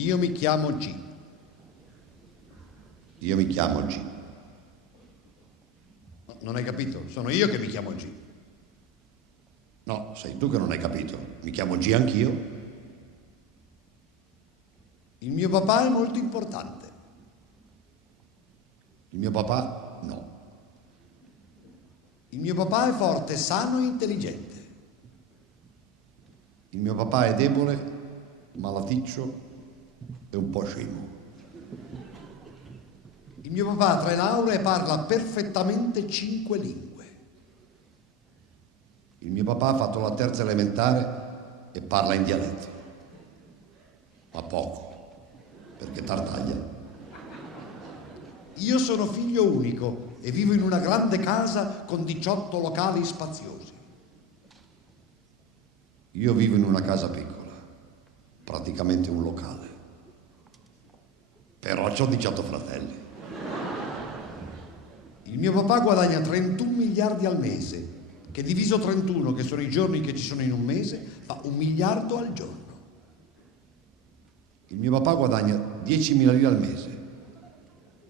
Io mi chiamo G. Io mi chiamo G. No, non hai capito? Sono io che mi chiamo G. No, sei tu che non hai capito. Mi chiamo G anch'io. Il mio papà è molto importante. Il mio papà no. Il mio papà è forte, sano e intelligente. Il mio papà è debole, malaticcio e un po' scemo. Il mio papà ha 3 lauree e parla perfettamente 5 lingue. Il mio papà ha fatto la terza elementare e parla in dialetto. Ma poco, perché tartaglia. Io sono figlio unico e vivo in una grande casa con 18 locali spaziosi. Io vivo in una casa piccola, praticamente un locale. Però ho 18 fratelli. Il mio papà guadagna 31 miliardi al mese, che diviso 31, che sono i giorni che ci sono in un mese, fa 1 miliardo al giorno. Il mio papà guadagna 10.000 lire al mese,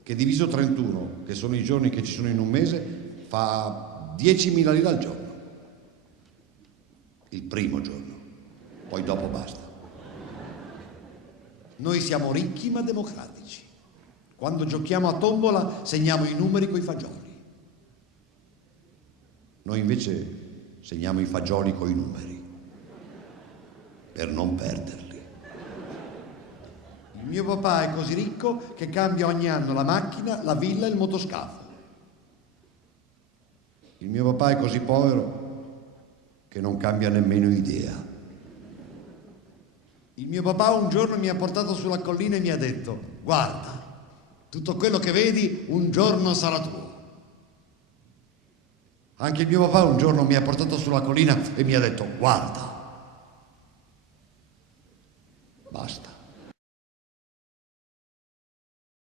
che diviso 31, che sono i giorni che ci sono in un mese, fa 10.000 lire al giorno. Il primo giorno, poi dopo basta. Noi siamo ricchi ma democratici. Quando giochiamo a tombola segniamo i numeri coi fagioli. Noi invece segniamo i fagioli coi numeri, per non perderli. Il mio papà è così ricco che cambia ogni anno la macchina, la villa e il motoscafo. Il mio papà è così povero che non cambia nemmeno idea. Il mio papà un giorno mi ha portato sulla collina e mi ha detto: guarda, tutto quello che vedi un giorno sarà tuo. Anche il mio papà un giorno mi ha portato sulla collina e mi ha detto: guarda, basta.